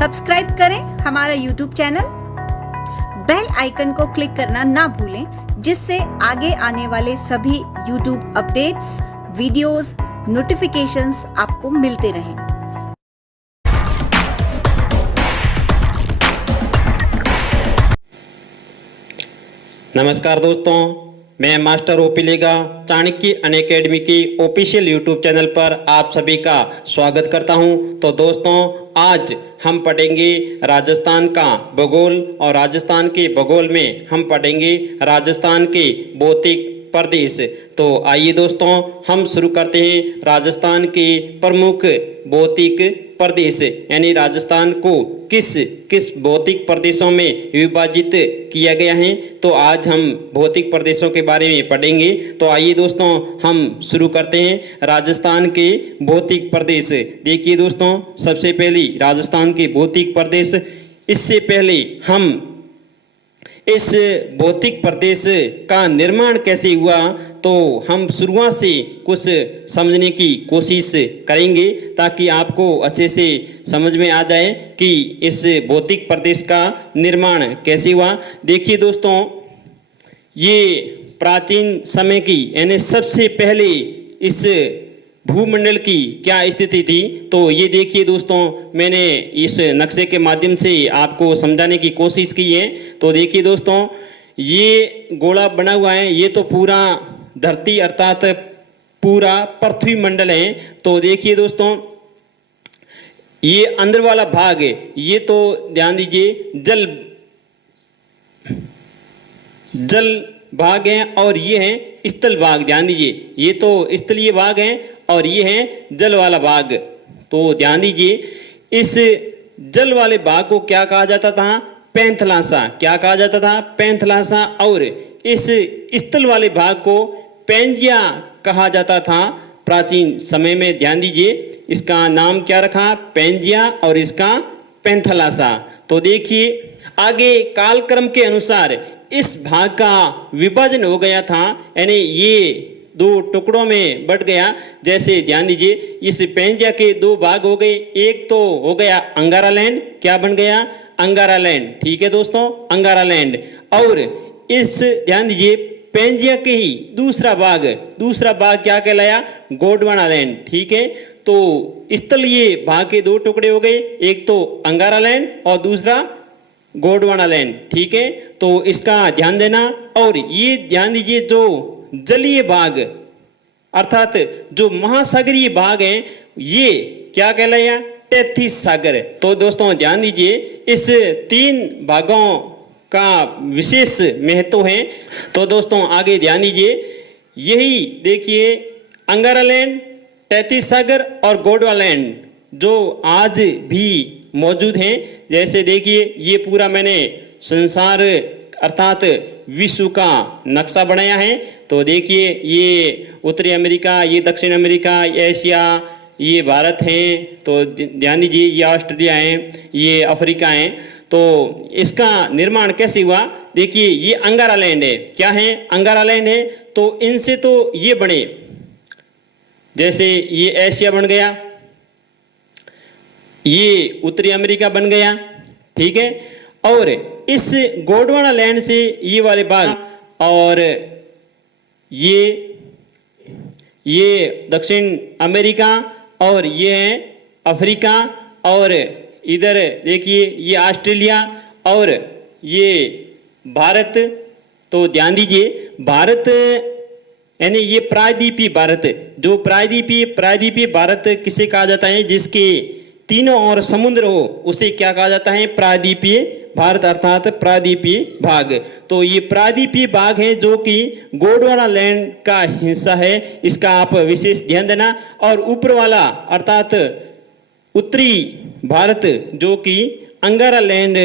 Subscribe करें हमारा YouTube channel, bell icon को क्लिक करना ना भूलें, जिससे आगे आने वाले सभी YouTube अपडेट्स, वीडियोस, नोटिफिकेशंस आपको मिलते रहें। नमस्कार दोस्तों, मैं मास्टर ओपी लेगा चाणक्य अनअकैडमी की ऑफिशियल यूट्यूब चैनल पर आप सभी का स्वागत करता हूं। तो दोस्तों, आज हम पढ़ेंगे राजस्थान का भूगोल और राजस्थान के भूगोल में हम पढ़ेंगे राजस्थान के भौतिक प्रदेश। तो आइए दोस्तों, हम शुरू करते हैं राजस्थान के प्रमुख भौतिक प्रदेश, यानी राजस्थान को किस किस भौतिक प्रदेशों में विभाजित किया गया है। तो आज हम भौतिक प्रदेशों के बारे में पढ़ेंगे। तो आइए दोस्तों, हम शुरू करते हैं राजस्थान के भौतिक प्रदेश। देखिए दोस्तों, सबसे पहले राजस्थान के भौतिक प्रदेश। इससे पहले हम इस भौतिक प्रदेश का निर्माण कैसे हुआ, तो हम शुरुआत से कुछ समझने की कोशिश करेंगे, ताकि आपको अच्छे से समझ में आ जाए कि इस भौतिक प्रदेश का निर्माण कैसे हुआ। देखिए दोस्तों, ये प्राचीन समय की यानी सबसे पहले इस भूमंडल की क्या स्थिति थी, तो ये देखिए दोस्तों, मैंने इस नक्शे के माध्यम से आपको समझाने की कोशिश की है। तो देखिए दोस्तों, ये गोला बना हुआ है, ये तो पूरा धरती अर्थात पूरा पृथ्वी मंडल है। तो देखिए दोस्तों, ये अंदर वाला भाग है, ये तो ध्यान दीजिए जल भाग है, और ये है स्थल भाग। ध्यान दीजिए, ये तो स्थलीय भाग है और ये है जल वाला भाग। तो ध्यान दीजिए, इस जल वाले भाग को क्या कहा जाता था? पैंथलासा। क्या कहा जाता था? पैंथलासा। और इस स्थल वाले भाग को पेंजिया कहा जाता था प्राचीन समय में। ध्यान दीजिए, इसका नाम क्या रखा? पेंजिया, और इसका पैंथलासा। तो देखिए, आगे कालक्रम के अनुसार इस भाग का विभाजन हो गया था, यानी ये दो टुकड़ों में बट गया। जैसे ध्यान दीजिए, इस पेंजिया के दो भाग हो गए। एक तो हो गया अंगारा लैंड। क्या बन गया? अंगारा लैंड। ठीक है दोस्तों, अंगारा लैंड। और इस ध्यान दीजिए, पेंजिया के ही दूसरा भाग क्या कहलाया? गोंडवाना लैंड। ठीक है, तो स्थलीय भाग के दो टुकड़े हो गए, एक तो अंगारा लैंड और दूसरा गोंडवाना लैंड। ठीक है, तो इसका ध्यान देना। और ये ध्यान दीजिए, जो जलीय भाग अर्थात जो महासागरीय भाग है, ये क्या कहलाया? तैतीस सागर। तो दोस्तों ध्यान दीजिए, इस तीन भागों का विशेष महत्व है। तो दोस्तों आगे ध्यान दीजिए, यही देखिए अंगारा लैंड, तैतीस सागर और गोंडवाना लैंड जो आज भी मौजूद हैं। जैसे देखिए, ये पूरा मैंने संसार अर्थात विश्व का नक्शा बनाया है। तो देखिए, ये उत्तरी अमेरिका, ये दक्षिण अमेरिका, एशिया, ये भारत हैं। तो ध्यान दीजिए, ये ऑस्ट्रेलिया है, ये अफ्रीका है। तो इसका निर्माण कैसे हुआ? देखिए, ये अंगारा लैंड है। क्या है? अंगारा लैंड है। तो इनसे तो ये बने, जैसे ये एशिया बन गया, ये उत्तरी अमेरिका बन गया। ठीक है, और इस गोंडवाना लैंड से ये वाले भाग, और ये दक्षिण अमेरिका, और ये है अफ्रीका, और इधर देखिए ये ऑस्ट्रेलिया, और ये भारत। तो ध्यान दीजिए, भारत यानी ये प्रायद्वीपीय भारत, जो प्रायद्वीपीय भारत किसे कहा जाता है? जिसके तीनों ओर समुद्र हो, उसे क्या कहा जाता है? प्रायद्वीपीय भारत अर्थात प्रायद्वीपीय भाग। तो ये प्रायद्वीपीय भाग है, जो कि गोंडवाना लैंड का हिस्सा है। इसका आप विशेष ध्यान देना। और ऊपर वाला अर्थात उत्तरी भारत, जो कि अंगारा लैंड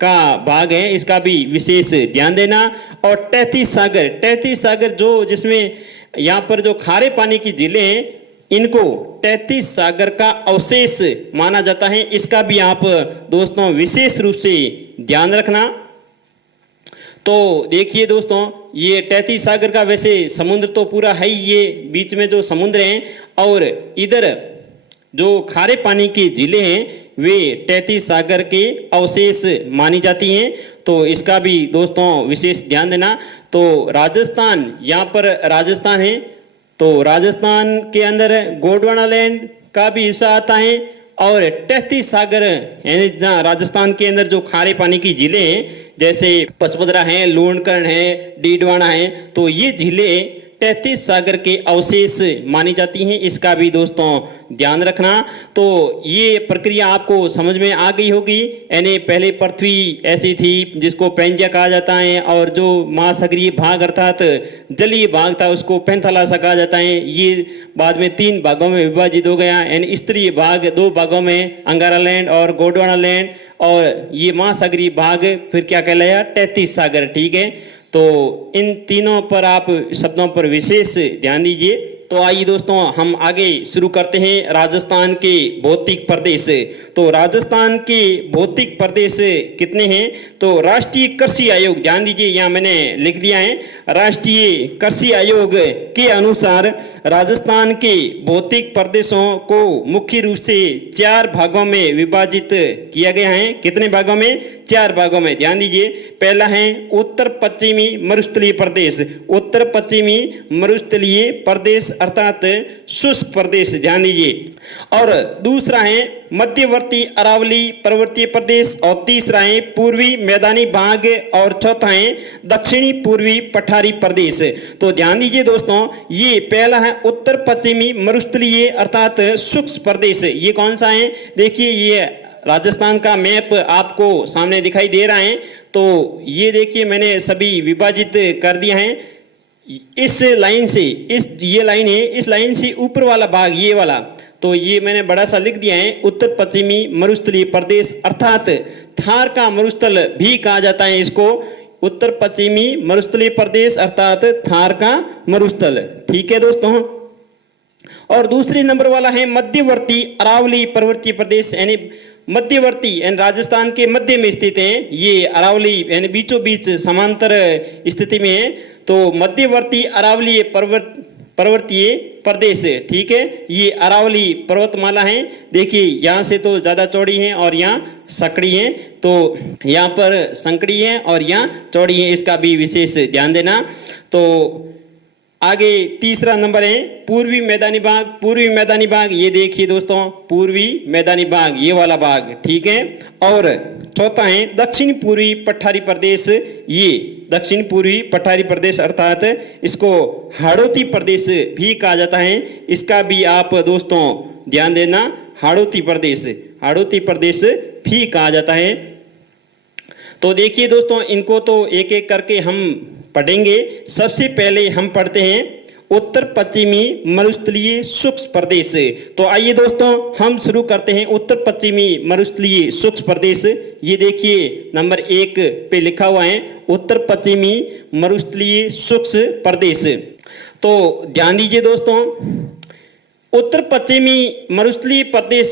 का भाग है, इसका भी विशेष ध्यान देना। और तैतीस सागर जो जिसमें यहाँ पर जो खारे पानी की झीलें हैं, इनको तैतीस सागर का अवशेष माना जाता है। इसका भी आप दोस्तों विशेष रूप से ध्यान रखना। तो देखिए दोस्तों, ये तैतीस सागर का वैसे समुद्र तो पूरा है ही, ये बीच में जो समुद्र हैं, और इधर जो खारे पानी की झीलें हैं, वे 33 सागर के अवशेष मानी जाती हैं। तो इसका भी दोस्तों विशेष ध्यान देना। तो राजस्थान, यहाँ पर राजस्थान है, तो राजस्थान के अंदर गोंडवाना लैंड का भी हिस्सा आता है और 33 सागर यानी जहाँ राजस्थान के अंदर जो खारे पानी की झीलें हैं जैसे पचमदरा है, लूणकरण है, डीडवाना है, तो ये झीलें 33 सागर के अवशेष मानी जाती हैं। इसका भी दोस्तों ध्यान रखना। तो ये प्रक्रिया आपको समझ में आ गई होगी। यानी पहले पृथ्वी ऐसी थी जिसको पेंजिया कहा जाता है और जो महासागरीय भाग अर्थात जलीय भाग था उसको पेंथालासा कहा जाता है। ये बाद में 3 भागों में विभाजित हो गया। यानी स्तरीय भाग 2 भागों में, अंगारा लैंड और गोंडवाना लैंड, और ये महासागरीय भाग फिर क्या कहलाया, 33 सागर। ठीक है, तो इन तीनों पर आप शब्दों पर विशेष ध्यान दीजिए। तो आइए दोस्तों हम आगे शुरू करते हैं राजस्थान के भौतिक प्रदेश। तो राजस्थान के भौतिक प्रदेश कितने हैं? तो राष्ट्रीय कृषि आयोग, ध्यान दीजिए यहाँ मैंने लिख दिया है, राष्ट्रीय कृषि आयोग के अनुसार राजस्थान के भौतिक प्रदेशों को मुख्य रूप से 4 भागों में विभाजित किया गया है। कितने भागों में? 4 भागों में। ध्यान दीजिए, पहला है उत्तर पश्चिमी मरुस्थलीय प्रदेश, उत्तर पश्चिमी मरुस्थलीय प्रदेश अर्थात शुष्क प्रदेश, ध्यान दीजिए। और दूसरा है मध्यवर्ती अरावली पर्वतीय प्रदेश, और तीसरा है पूर्वी मैदानी भाग, और चौथा है दक्षिणी पूर्वी पठारी प्रदेश। तो ध्यान दीजिए दोस्तों, ये पहला है उत्तर पश्चिमी मरुस्थलीय अर्थात शुष्क प्रदेश। ये कौन सा है? देखिए ये राजस्थान का मैप आपको सामने दिखाई दे रहा है। तो ये देखिए मैंने सभी विभाजित कर दिया है इस लाइन से, ये लाइन है, इस लाइन से ऊपर वाला भाग ये वाला, तो ये मैंने बड़ा सा लिख दिया है उत्तर पश्चिमी मरुस्थलीय प्रदेश अर्थात थार का मरुस्थल भी कहा जाता है इसको, उत्तर पश्चिमी मरुस्थलीय प्रदेश अर्थात थार का मरुस्थल। ठीक है दोस्तों। और दूसरे नंबर वाला है मध्यवर्ती अरावली पर्वतीय प्रदेश, यानी मध्यवर्ती यानी राजस्थान के मध्य में स्थित हैं। ये अरावली यानी बीचों बीच समांतर स्थिति में है। तो मध्यवर्ती अरावली पर्वतीय प्रदेश, ठीक है, ये अरावली पर्वतमाला है। देखिए यहाँ से तो ज़्यादा चौड़ी है और यहाँ सकड़ी है, तो यहाँ पर संकड़ी है और यहाँ चौड़ी है, इसका भी विशेष ध्यान देना। तो आगे तीसरा नंबर है पूर्वी मैदानी भाग, पूर्वी मैदानी भाग, ये देखिए दोस्तों पूर्वी मैदानी भाग, ये वाला भाग, ठीक है। और चौथा है दक्षिण पूर्वी पठारी प्रदेश, ये दक्षिण पूर्वी पठारी प्रदेश अर्थात इसको हाड़ौती प्रदेश भी कहा जाता है। इसका भी आप दोस्तों ध्यान देना, हाड़ौती प्रदेश, हाड़ौती प्रदेश भी कहा जाता है। तो देखिए दोस्तों इनको तो एक एक करके हम पढ़ेंगे। सबसे पहले हम पढ़ते हैं उत्तर पश्चिमी मरुस्थलीय शुष्क प्रदेश। तो आइए दोस्तों हम शुरू करते हैं उत्तर पश्चिमी मरुस्थलीय शुष्क प्रदेश। ये देखिए नंबर 1 पे लिखा हुआ है उत्तर पश्चिमी मरुस्थलीय शुष्क प्रदेश। तो ध्यान दीजिए दोस्तों, उत्तर पश्चिमी मरुस्थलीय प्रदेश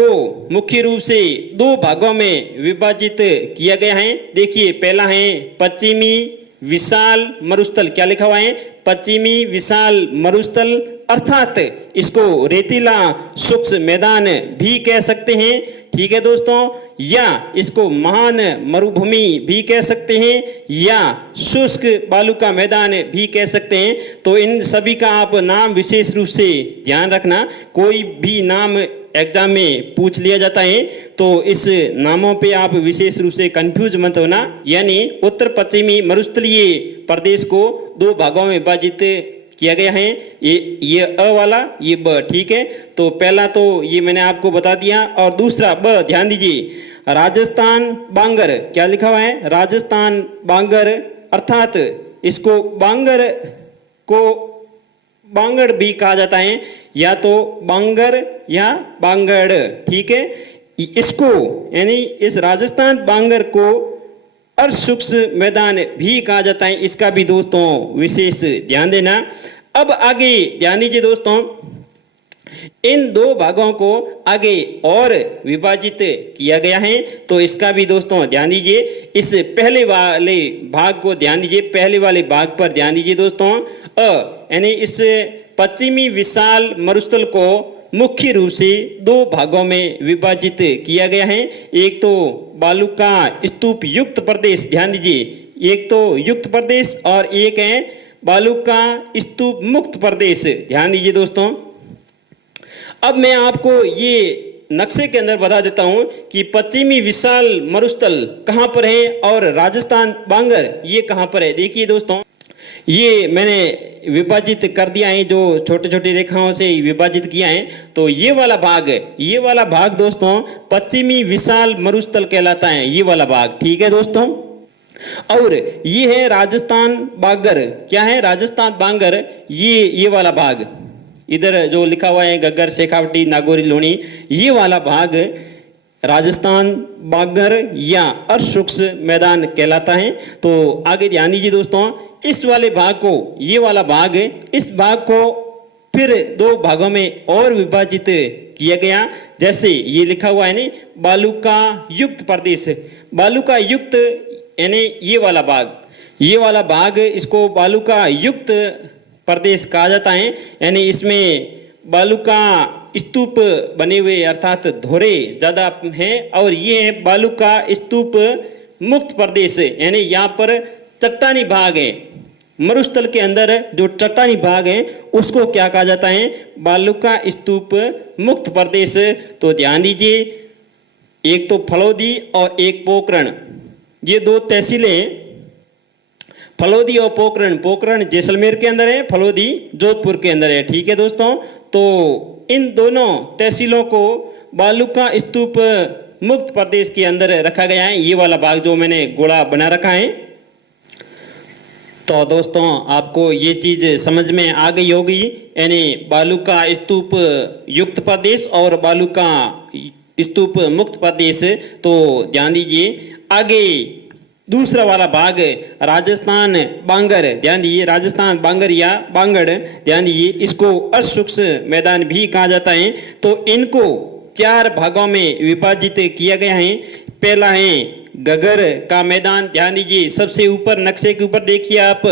को मुख्य रूप से 2 भागों में विभाजित किया गया है। देखिए पहला है पश्चिमी विशाल मरुस्थल, क्या लिखा हुआ है? पश्चिमी विशाल मरुस्थल अर्थात इसको रेतीला शुष्क मैदान भी कह सकते हैं, ठीक है दोस्तों, या इसको महान मरुभूमि भी कह सकते हैं या शुष्क बालू का मैदान भी कह सकते हैं। तो इन सभी का आप नाम विशेष रूप से ध्यान रखना, कोई भी नाम एग्जाम में पूछ लिया जाता है तो इस नामों पे आप विशेष रूप से कंफ्यूज मत होना। यानी उत्तर पश्चिमी मरुस्थलीय प्रदेश को 2 भागों में विभाजित किया गया है, ये अ वाला, ये ब, ठीक है। तो पहला तो ये मैंने आपको बता दिया, और दूसरा ब, ध्यान दीजिए राजस्थान बांगर, क्या लिखा हुआ है? राजस्थान बांगर अर्थात इसको बांगर को बांगड़ भी कहा जाता है, या तो बांगर या बांगड़, ठीक है। इसको यानी इस राजस्थान बांगर को अर्धशुष्क मैदान भी कहा जाता है, इसका भी दोस्तों विशेष ध्यान देना। अब आगे ध्यान दीजिए दोस्तों, इन 2 भागों को आगे और विभाजित किया गया है, तो इसका भी दोस्तों ध्यान दीजिए। इस पहले वाले भाग को ध्यान दीजिए, पहले वाले भाग पर ध्यान दीजिए दोस्तों। यानी इस पश्चिमी विशाल मरुस्थल को मुख्य रूप से दो भागों में विभाजित किया गया है। एक तो बालू का स्तूप युक्त प्रदेश, ध्यान दीजिए, एक तो युक्त प्रदेश और एक है बालू का स्तूप मुक्त प्रदेश, ध्यान दीजिए दोस्तों। अब मैं आपको ये नक्शे के अंदर बता देता हूं कि पश्चिमी विशाल मरुस्थल कहां पर है और राजस्थान बांगर ये कहां पर है। देखिए दोस्तों, ये मैंने विभाजित कर दिया है, जो छोटे छोटे रेखाओं से विभाजित किया है। तो ये वाला भाग दोस्तों पश्चिमी विशाल मरुस्थल कहलाता है, ये वाला भाग, ठीक है दोस्तों। और ये है राजस्थान बांगर, क्या है राजस्थान बांगर, ये वाला भाग, इधर जो लिखा हुआ है गग्गर, शेखावटी, नागौरी, लूणी, ये वाला भाग राजस्थान बांगर या अशुष्क मैदान कहलाता है। तो आगे ध्यान दीजिए दोस्तों, इस वाले भाग को, ये वाला भाग, इस भाग को फिर दो भागों में और विभाजित किया गया। जैसे ये लिखा हुआ है ना, बालू का युक्त प्रदेश, बालू का युक्त यानी ये वाला भाग, इसको बालू का युक्त प्रदेश कहा जाता है। यानी इसमें बालू का स्तूप बने हुए अर्थात धोरे ज्यादा हैं। और ये है बालू का स्तूप मुक्त प्रदेश, यानी यहाँ पर चट्टानी भाग है, मरुस्थल के अंदर जो चट्टानी भाग है उसको क्या कहा जाता है, बालू का स्तूप मुक्त प्रदेश। तो ध्यान दीजिए, एक तो फलोदी और एक पोखरण, ये दो तहसीलें, फलोदी और पोखरण जैसलमेर के अंदर है, फलोदी जोधपुर के अंदर है, ठीक है दोस्तों। तो इन दोनों तहसीलों को बालू का स्तूप मुक्त प्रदेश के अंदर रखा गया है, ये वाला भाग जो मैंने गोला बना रखा है। तो दोस्तों आपको ये चीज समझ में आ गई होगी, यानी बालू का स्तूप युक्त प्रदेश और बालू का स्तूप मुक्त प्रदेश। तो ध्यान दीजिए, आगे दूसरा वाला भाग राजस्थान बांगर, ध्यान दीजिए, राजस्थान बांगर या बांगड़, ध्यान दीजिए, इसको अशुष्क मैदान भी कहा जाता है। तो इनको चार भागों में विभाजित किया गया है। पहला है गगर का मैदान, ध्यान दीजिए, सबसे ऊपर नक्शे के ऊपर देखिए आप,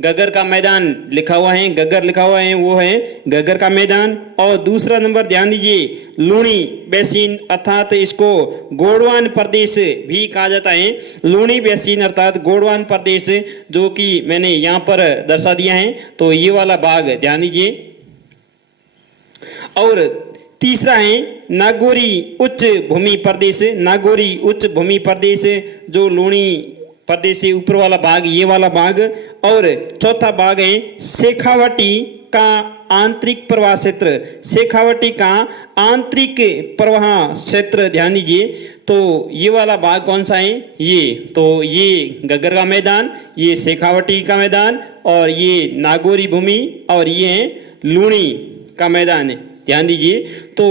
गगर का मैदान लिखा हुआ है, गगर लिखा हुआ है, वो है गगर का मैदान। और दूसरा नंबर ध्यान दीजिए, लूणी बेसिन अर्थात इसको गोंडवान प्रदेश भी कहा जाता है, लूणी बेसिन अर्थात गोंडवान प्रदेश, जो कि मैंने यहाँ पर दर्शा दिया है। तो ये वाला भाग ध्यान दीजिए। और तीसरा है नागौरी उच्च भूमि प्रदेश, नागौरी उच्च भूमि प्रदेश जो लूणी प्रदेश से ऊपर वाला भाग, ये वाला भाग। और चौथा भाग है शेखावटी का आंतरिक प्रवाह क्षेत्र, शेखावटी का आंतरिक प्रवाह क्षेत्र, ध्यान दीजिए। तो ये वाला भाग कौन सा है, ये तो ये गगर का मैदान, ये शेखावटी का मैदान, और ये नागौरी भूमि, और ये है लूणी का मैदान, ध्यान दीजिए। तो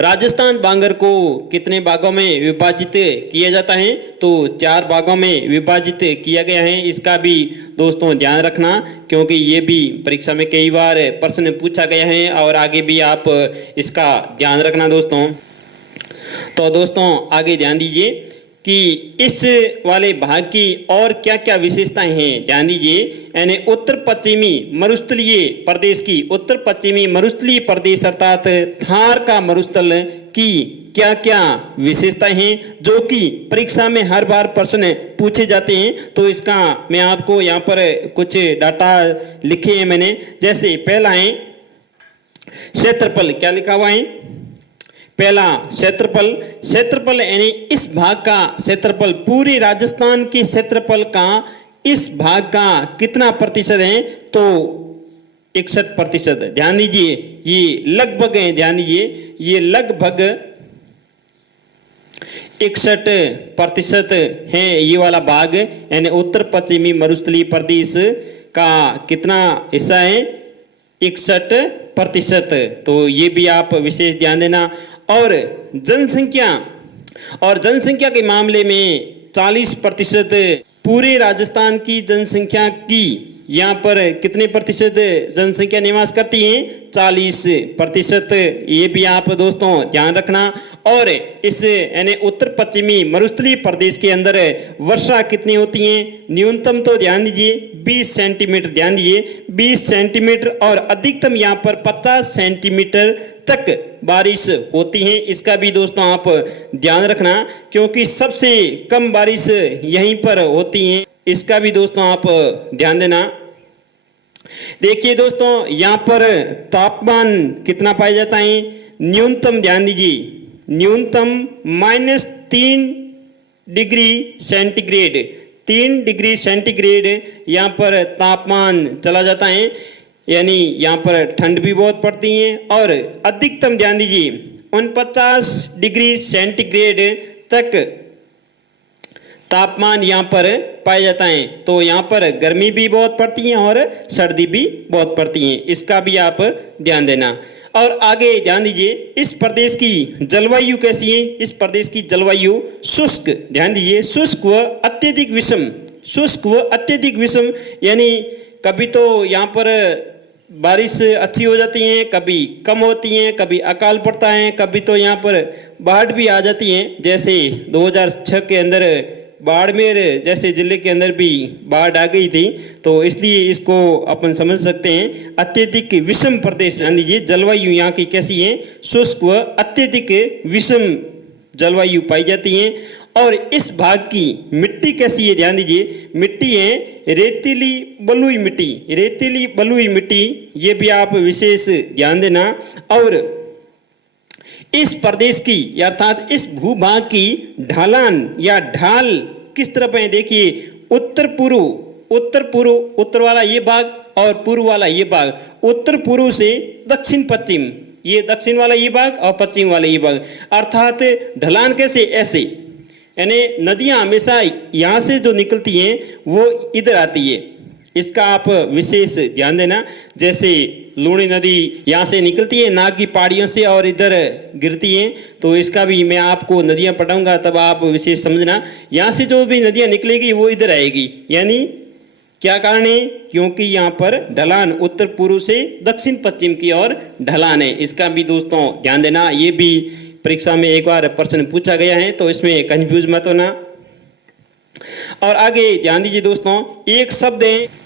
राजस्थान बांगर को कितने भागों में विभाजित किया जाता है, तो चार भागों में विभाजित किया गया है। इसका भी दोस्तों ध्यान रखना, क्योंकि ये भी परीक्षा में कई बार प्रश्न पूछा गया है, और आगे भी आप इसका ध्यान रखना दोस्तों। तो दोस्तों आगे ध्यान दीजिए कि इस वाले भाग की और क्या क्या विशेषताएं हैं, ध्यान दीजिए। यानी उत्तर पश्चिमी मरुस्थलीय प्रदेश की, उत्तर पश्चिमी मरुस्थलीय प्रदेश अर्थात थार का मरुस्थल की क्या क्या विशेषताएं हैं, जो कि परीक्षा में हर बार प्रश्न पूछे जाते हैं। तो इसका मैं आपको यहाँ पर कुछ डाटा लिखे हैं मैंने। जैसे पहला है क्षेत्रफल, क्या लिखा हुआ है, पहला क्षेत्रफल, क्षेत्रफल यानी इस भाग का क्षेत्रफल, पूरे राजस्थान के क्षेत्रफल का इस भाग का कितना प्रतिशत है, तो 61%। ध्यान दीजिए, ये लगभग है, ध्यान दीजिए, ये लगभग 61% है ये वाला भाग, यानी उत्तर पश्चिमी मरुस्थलीय प्रदेश का कितना हिस्सा है, 61%। तो ये भी आप विशेष ध्यान देना। और जनसंख्या, और जनसंख्या के मामले में 40% पूरे राजस्थान की जनसंख्या की यहाँ पर कितने प्रतिशत जनसंख्या निवास करती है? 40%। ये भी आप दोस्तों ध्यान रखना। और इस यानी उत्तर पश्चिमी मरुस्थलीय प्रदेश के अंदर वर्षा कितनी होती है? न्यूनतम तो ध्यान दीजिए 20 सेंटीमीटर, ध्यान दीजिए 20 सेंटीमीटर, और अधिकतम यहाँ पर 50 सेंटीमीटर तक बारिश होती है। इसका भी दोस्तों आप ध्यान रखना, क्योंकि सबसे कम बारिश यहीं पर होती है। इसका भी दोस्तों आप ध्यान देना। देखिए दोस्तों, यहाँ पर तापमान कितना पाया जाता है? न्यूनतम ध्यान दीजिए, न्यूनतम -3 डिग्री सेंटीग्रेड, 3 डिग्री सेंटीग्रेड यहाँ पर तापमान चला जाता है। यानी यहाँ पर ठंड भी बहुत पड़ती है। और अधिकतम ध्यान दीजिए 49 डिग्री सेंटीग्रेड तक तापमान यहाँ पर पाया जाता है। तो यहाँ पर गर्मी भी बहुत पड़ती है और सर्दी भी बहुत पड़ती है। इसका भी आप ध्यान देना। और आगे ध्यान दीजिए, इस प्रदेश की जलवायु कैसी है? इस प्रदेश की जलवायु शुष्क, ध्यान दीजिए, शुष्क व अत्यधिक विषम, शुष्क व अत्यधिक विषम। यानी कभी तो यहाँ पर बारिश अच्छी हो जाती है, कभी कम होती है, कभी अकाल पड़ता है, कभी तो यहाँ पर बाढ़ भी आ जाती है। जैसे 2006 के अंदर बाड़मेर जैसे जिले के अंदर भी बाढ़ आ गई थी। तो इसलिए इसको अपन समझ सकते हैं अत्यधिक विषम प्रदेश। ध्यान दीजिए, जलवायु यहाँ की कैसी है? शुष्क व अत्यधिक विषम जलवायु पाई जाती है। और इस भाग की मिट्टी कैसी है? ध्यान दीजिए, मिट्टी है रेतीली बलुई मिट्टी, रेतीली बलुई मिट्टी, ये भी आप विशेष ध्यान देना। और इस प्रदेश की अर्थात इस भूभाग की ढालान या ढाल किस तरफ है? देखिए, उत्तर पूर्व, उत्तर पूर्व, उत्तर वाला ये भाग और पूर्व वाला ये भाग, उत्तर पूर्व से दक्षिण पश्चिम, ये दक्षिण वाला ये भाग और पश्चिम वाला ये भाग। अर्थात ढलान कैसे? ऐसे, यानी नदियां हमेशा यहाँ से जो निकलती हैं वो इधर आती है। इसका आप विशेष ध्यान देना। जैसे लूणी नदी यहाँ से निकलती है नाग की पहाड़ियों से और इधर गिरती है। तो इसका भी मैं आपको नदियाँ पढ़ाऊंगा, तब आप विशेष समझना। यहाँ से जो भी नदियाँ निकलेगी वो इधर आएगी। यानी क्या कारण है? क्योंकि यहाँ पर ढलान उत्तर पूर्व से दक्षिण पश्चिम की ओर ढलान है। इसका भी दोस्तों ध्यान देना। ये भी परीक्षा में एक बार प्रश्न पूछा गया है, तो इसमें कंफ्यूज मत होना। और आगे ध्यान दीजिए दोस्तों, एक शब्द है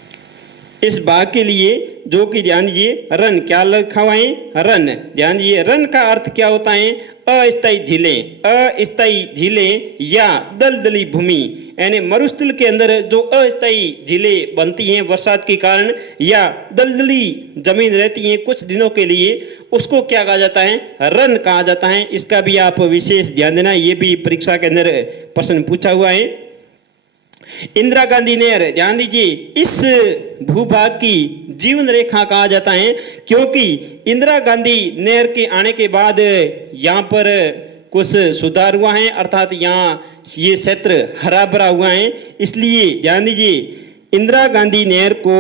इस भाग के लिए जो कि ध्यान दीजिए रन, क्या लिखा हुआ है? रन। ध्यान दीजिए, रन का अर्थ क्या होता है? अस्थायी झीलें, अस्थायी झीलें या दलदली भूमि, यानी मरुस्थल के अंदर जो अस्थायी झीलें बनती हैं बरसात के कारण या दलदली जमीन रहती हैं कुछ दिनों के लिए, उसको क्या कहा जाता है? रन कहा जाता है। इसका भी आप विशेष ध्यान देना। ये भी परीक्षा के अंदर प्रश्न पूछा हुआ है। इंदिरा गांधी नहर, ध्यान दीजिए, इस भूभाग की जीवन रेखा कहा जाता है, क्योंकि इंदिरा गांधी नहर के आने के बाद यहाँ पर कुछ सुधार हुआ है, अर्थात यहाँ ये क्षेत्र हरा भरा हुआ है। इसलिए ध्यान दीजिए, इंदिरा गांधी नहर को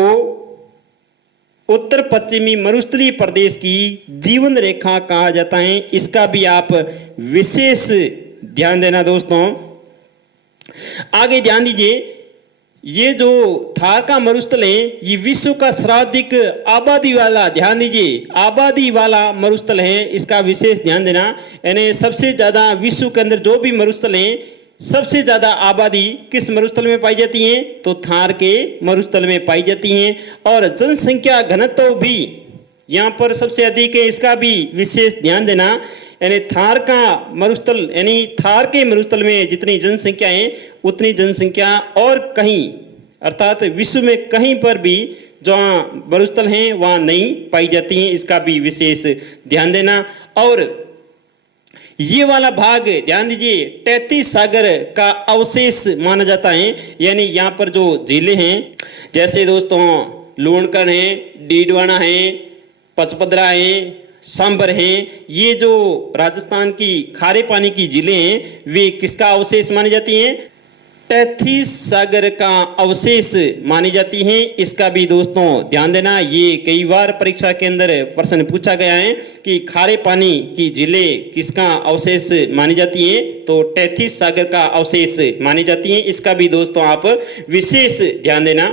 उत्तर पश्चिमी मरुस्थलीय प्रदेश की जीवन रेखा कहा जाता है। इसका भी आप विशेष ध्यान देना दोस्तों। आगे ध्यान दीजिए, ये जो थार का मरुस्थल है ये विश्व का सर्वाधिक आबादी वाला, ध्यान दीजिए, आबादी वाला मरुस्थल है। इसका विशेष ध्यान देना। यानी सबसे ज्यादा विश्व के अंदर जो भी मरुस्थल है, सबसे ज्यादा आबादी किस मरुस्थल में पाई जाती है? तो थार के मरुस्थल में पाई जाती है। और जनसंख्या घनत्व भी यहाँ पर सबसे अधिक है। इसका भी विशेष ध्यान देना। यानी थार का मरुस्थल, यानी थार के मरुस्थल में जितनी जनसंख्या है उतनी जनसंख्या और कहीं अर्थात विश्व में कहीं पर भी जहाँ मरुस्थल हैं वहाँ नहीं पाई जाती हैं। इसका भी विशेष ध्यान देना। और ये वाला भाग ध्यान दीजिए 33 सागर का अवशेष माना जाता है। यानी यहाँ पर जो झीलें हैं, जैसे दोस्तों लूणकण है, डीडवाना है, पचपदरा है, सांबर हैं, ये जो राजस्थान की खारे पानी की झीलें हैं वे किसका अवशेष मानी जाती हैं? 33 सागर का अवशेष मानी जाती हैं। इसका भी दोस्तों ध्यान देना। ये कई बार परीक्षा के अंदर प्रश्न पूछा गया है कि खारे पानी की झीलें किसका अवशेष मानी जाती हैं? तो 33 सागर का अवशेष मानी जाती हैं। इसका भी दोस्तों आप विशेष ध्यान देना।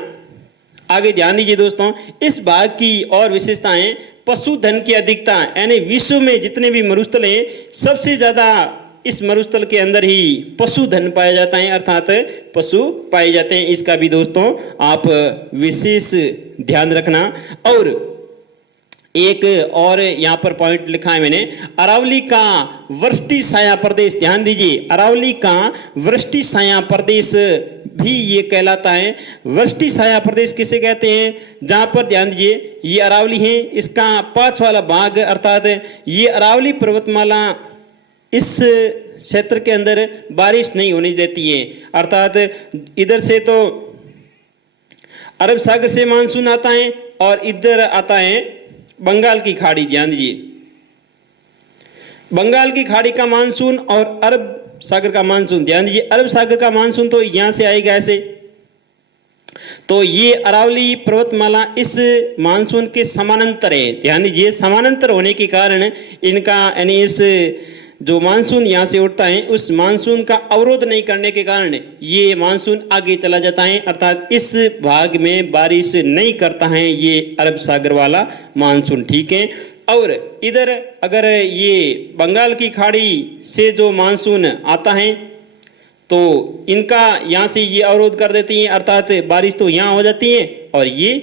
आगे ध्यान दीजिए दोस्तों, इस भाग की और विशेषताएं पशुधन की अधिकता, यानी विश्व में जितने भी मरुस्थल हैं सबसे ज्यादा इस मरुस्थल के अंदर ही पशुधन पाया जाता है, अर्थात पशु पाए जाते हैं। इसका भी दोस्तों आप विशेष ध्यान रखना। और एक और यहाँ पर पॉइंट लिखा है मैंने, अरावली का वृष्टि छाया प्रदेश, ध्यान दीजिए, अरावली का वृष्टि छाया प्रदेश भी ये कहलाता है। वृष्टि छाया प्रदेश किसे कहते हैं? जहां पर ध्यान दीजिए ये अरावली है, इसका 5 वाला भाग अर्थात ये अरावली पर्वतमाला इस क्षेत्र के अंदर बारिश नहीं होने देती है, अर्थात इधर से तो अरब सागर से मानसून आता है और इधर आता है बंगाल की खाड़ी। ध्यान दीजिए, बंगाल की खाड़ी का मानसून और अरब सागर का मानसून, ध्यान दीजिए अरब सागर का मानसून तो यहां से आएगा ऐसे, तो ये अरावली पर्वतमाला इस मानसून के समानांतर है। ध्यान दीजिए, समानांतर होने के कारण इनका यानी इस जो मानसून यहाँ से उठता है उस मानसून का अवरोध नहीं करने के कारण ये मानसून आगे चला जाता है, अर्थात इस भाग में बारिश नहीं करता है ये अरब सागर वाला मानसून। ठीक है, और इधर अगर ये बंगाल की खाड़ी से जो मानसून आता है तो इनका यहाँ से ये अवरोध कर देती है, अर्थात बारिश तो यहाँ हो जाती है और ये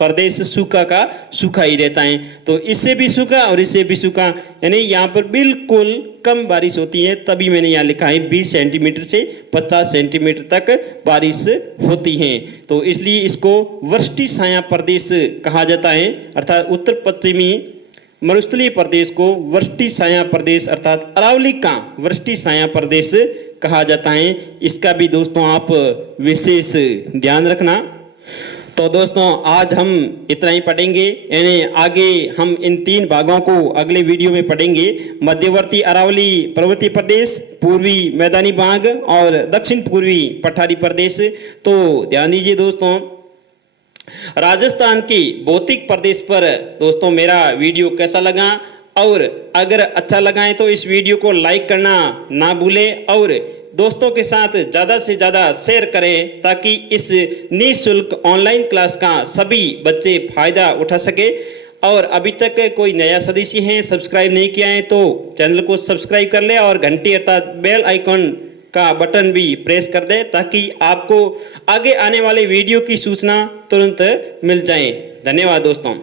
प्रदेश सूखा का सूखा ही रहता है। तो इससे भी सूखा और इससे भी सूखा, यानी यहाँ पर बिल्कुल कम बारिश होती है, तभी मैंने यहाँ लिखा है 20 सेंटीमीटर से 50 सेंटीमीटर तक बारिश होती है। तो इसलिए इसको वृष्टि छाया प्रदेश कहा जाता है, अर्थात उत्तर पश्चिमी मरुस्थलीय प्रदेश को वृष्टि छाया प्रदेश अर्थात अरावली का वृष्टि छाया प्रदेश कहा जाता है। इसका भी दोस्तों आप विशेष ध्यान रखना। तो दोस्तों आज हम इतना ही पढ़ेंगे, यानी आगे हम इन 3 भागों को अगले वीडियो में पढ़ेंगे। मध्यवर्ती अरावली पर्वतीय प्रदेश, पूर्वी मैदानी भाग और दक्षिण पूर्वी पठारी प्रदेश। तो ध्यान दीजिए दोस्तों, राजस्थान के भौतिक प्रदेश पर दोस्तों मेरा वीडियो कैसा लगा, और अगर अच्छा लगा है तो इस वीडियो को लाइक करना ना भूलें और दोस्तों के साथ ज़्यादा से ज़्यादा शेयर करें ताकि इस निःशुल्क ऑनलाइन क्लास का सभी बच्चे फायदा उठा सके। और अभी तक कोई नया सदस्य हैं सब्सक्राइब नहीं किया है तो चैनल को सब्सक्राइब कर ले और घंटी अर्थात बेल आइकॉन का बटन भी प्रेस कर दे ताकि आपको आगे आने वाले वीडियो की सूचना तुरंत मिल जाए। धन्यवाद दोस्तों।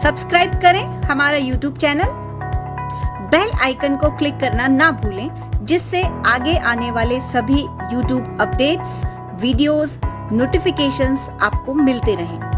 सब्सक्राइब करें हमारा YouTube चैनल, बेल आइकन को क्लिक करना ना भूलें जिससे आगे आने वाले सभी YouTube अपडेट्स, वीडियोस, नोटिफिकेशंस आपको मिलते रहें।